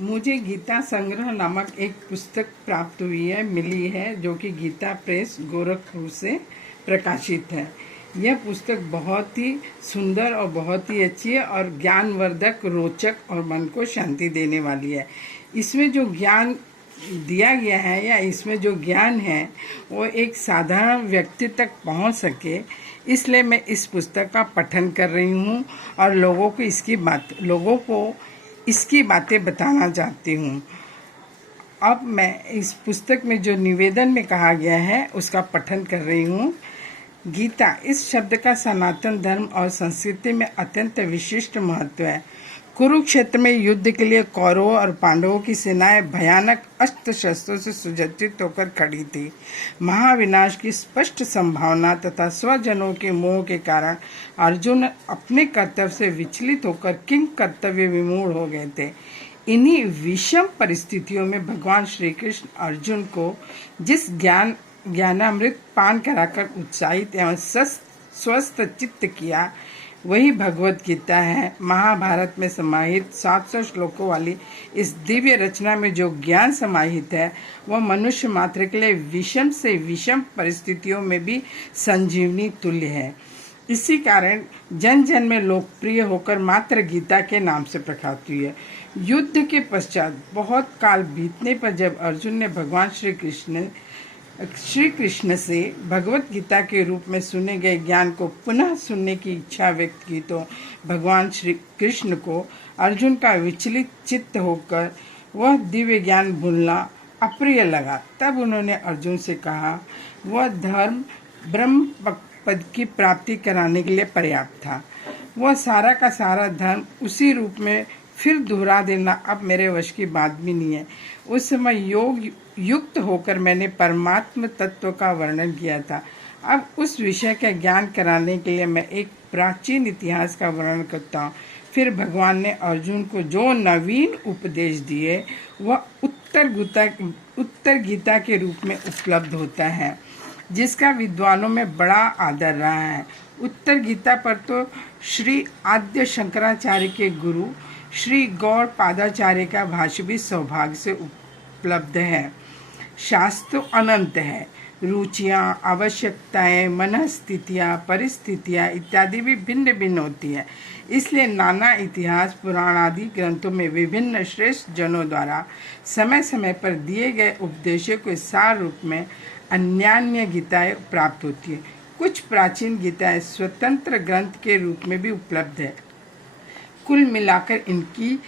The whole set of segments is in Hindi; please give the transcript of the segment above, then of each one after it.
मुझे गीता संग्रह नामक एक पुस्तक प्राप्त हुई है, मिली है, जो कि गीता प्रेस गोरखपुर से प्रकाशित है। यह पुस्तक बहुत ही सुंदर और बहुत ही अच्छी है और ज्ञानवर्धक, रोचक और मन को शांति देने वाली है। इसमें जो ज्ञान दिया गया है या इसमें जो ज्ञान है वो एक साधारण व्यक्ति तक पहुंच सके, इसलिए मैं इस पुस्तक का पठन कर रही हूं और लोगों को इसकी बातें बताना चाहती हूँ। अब मैं इस पुस्तक में जो निवेदन में कहा गया है उसका पठन कर रही हूँ। गीता इस शब्द का सनातन धर्म और संस्कृति में अत्यंत विशिष्ट महत्व है। कुरुक्षेत्र में युद्ध के लिए कौरवों और पांडवों की सेनाएं भयानक अस्त्र शस्त्रों से सुसज्जित होकर खड़ी थी। महाविनाश की स्पष्ट संभावना तथा स्वजनों के मोह के कारण अर्जुन अपने कर्तव्य से विचलित होकर किंग कर्तव्य विमूढ़ हो गए थे। इन्हीं विषम परिस्थितियों में भगवान श्री कृष्ण अर्जुन को जिस ज्ञानामृत पान कराकर उत्साहित एवं स्वस्थ चित्त किया, वही भगवत गीता है। महाभारत में समाहित 700 श्लोकों वाली इस दिव्य रचना में जो ज्ञान समाहित है वह मनुष्य मात्र के लिए विषम से विषम परिस्थितियों में भी संजीवनी तुल्य है। इसी कारण जन जन में लोकप्रिय होकर मात्र गीता के नाम से प्रख्यात हुई है। युद्ध के पश्चात बहुत काल बीतने पर जब अर्जुन ने भगवान श्री कृष्ण से भगवत गीता के रूप में सुने गए ज्ञान को पुनः सुनने की इच्छा व्यक्त की, तो भगवान श्री कृष्ण को अर्जुन का विचलित चित्त होकर वह दिव्य ज्ञान भूलना अप्रिय लगा। तब उन्होंने अर्जुन से कहा, वह धर्म ब्रह्म पद की प्राप्ति कराने के लिए पर्याप्त था। वह सारा का सारा धर्म उसी रूप में फिर दोहरा देना अब मेरे वश की बात भी नहीं है। उस समय योग युक्त होकर मैंने परमात्म तत्व का वर्णन किया था। अब उस विषय का ज्ञान कराने के लिए मैं एक प्राचीन इतिहास का वर्णन करता हूँ। फिर भगवान ने अर्जुन को जो नवीन उपदेश दिए वह उत्तर गीता के रूप में उपलब्ध होता है, जिसका विद्वानों में बड़ा आदर रहा है। उत्तर गीता पर तो श्री आद्य शंकराचार्य के गुरु श्री गौड़ पादाचार्य का भाष्य भी सौभाग्य से उपलब्ध है। शास्त्र अनंत है। रुचियाँ, आवश्यकताएं, मनस्थितियाँ, परिस्थितियाँ इत्यादि भी भिन्न भिन्न होती है। इसलिए नाना इतिहास, पुराण आदि ग्रंथों में विभिन्न श्रेष्ठ जनों द्वारा समय समय पर दिए गए उपदेशों के सार रूप में अन्यान्य गीताएं प्राप्त होती है। कुछ प्राचीन गीताएं स्वतंत्र ग्रंथ के रूप में भी उपलब्ध है। कुल मिलाकर इनकी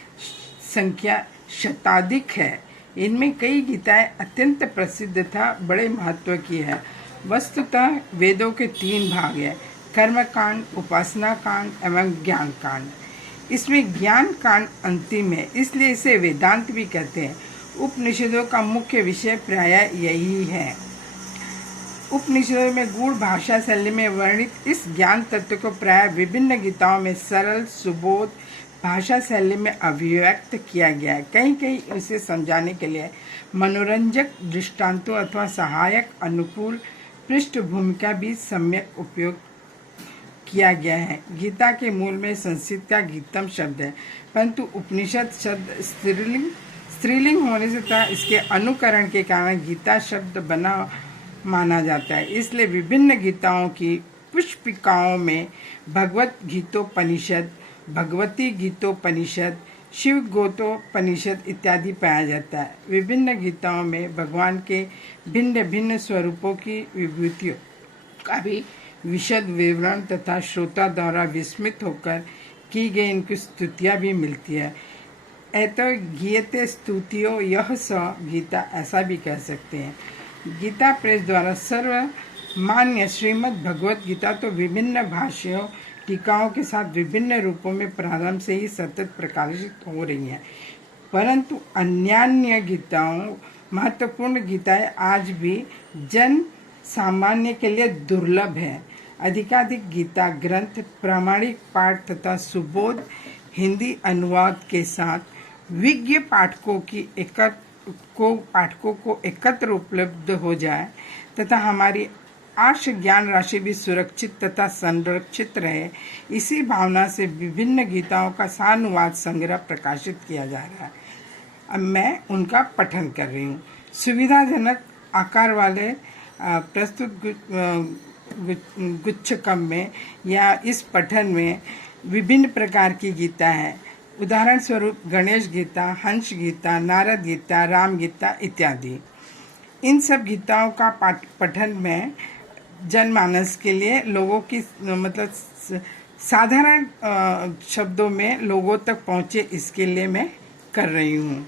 संख्या शताधिक है। इनमें कई गीताएं अत्यंत प्रसिद्ध था बड़े महत्व की है। वस्तुतः वेदों के 3 भाग है, कर्म कांड, उपासना कांड एवं ज्ञान कांड। इसमें ज्ञान कांड अंतिम है, इसलिए इसे वेदांत भी कहते हैं। उपनिषदों का मुख्य विषय प्रायः यही है। उपनिषदों में गूढ़ भाषा शैली में वर्णित इस ज्ञान तत्व को प्रायः विभिन्न गीताओं में सरल सुबोध भाषा शैली में अभिव्यक्त किया गया है। कहीं कहीं उसे समझाने के लिए मनोरंजक दृष्टांतों अथवा सहायक अनुकूल पृष्ठभूमि का भी सम्यक उपयोग किया गया है। गीता के मूल में संस्कृत का गीतम शब्द है, परंतु उपनिषद शब्द स्त्रीलिंग होने से तथा इसके अनुकरण के कारण गीता शब्द बना माना जाता है। इसलिए विभिन्न गीताओं की पुष्पिकाओं में भगवत गीतोपनिषद, भगवती गीतोपनिषद, शिव गोतोपनिषद इत्यादि पाया जाता है। विभिन्न गीताओं में भगवान के भिन्न भिन्न स्वरूपों की विभूतियों का भी विशद विवरण तथा श्रोता द्वारा विस्मित होकर की गई इनकी स्तुतियाँ भी मिलती है। एतो गीयते स्तुतियो यह स गीता, ऐसा भी कह सकते हैं। गीता प्रेस द्वारा सर्वमान्य श्रीमद् भगवत गीता तो विभिन्न भाष्यों, टीकाओं के साथ विभिन्न रूपों में प्रारंभ से ही सतत प्रकाशित हो रही हैं, परंतु अन्यान्य गीताओं, महत्वपूर्ण गीताएं आज भी जन सामान्य के लिए दुर्लभ है। अधिकाधिक गीता ग्रंथ प्रामाणिक पाठ तथा सुबोध हिंदी अनुवाद के साथ विज्ञ पाठकों को एकत्र उपलब्ध हो जाए तथा हमारी आर्ष ज्ञान राशि भी सुरक्षित तथा संरक्षित रहे, इसी भावना से विभिन्न गीताओं का सानुवाद संग्रह प्रकाशित किया जा रहा है। अब मैं उनका पठन कर रही हूँ। सुविधाजनक आकार वाले प्रस्तुत गुच्छकम में या इस पठन में विभिन्न प्रकार की गीता है। उदाहरण स्वरूप गणेश गीता, हंस गीता, नारद गीता, राम गीता इत्यादि। इन सब गीताओं का पठन में जनमानस के लिए लोगों की मतलब साधारण शब्दों में लोगों तक पहुँचे, इसके लिए मैं कर रही हूँ।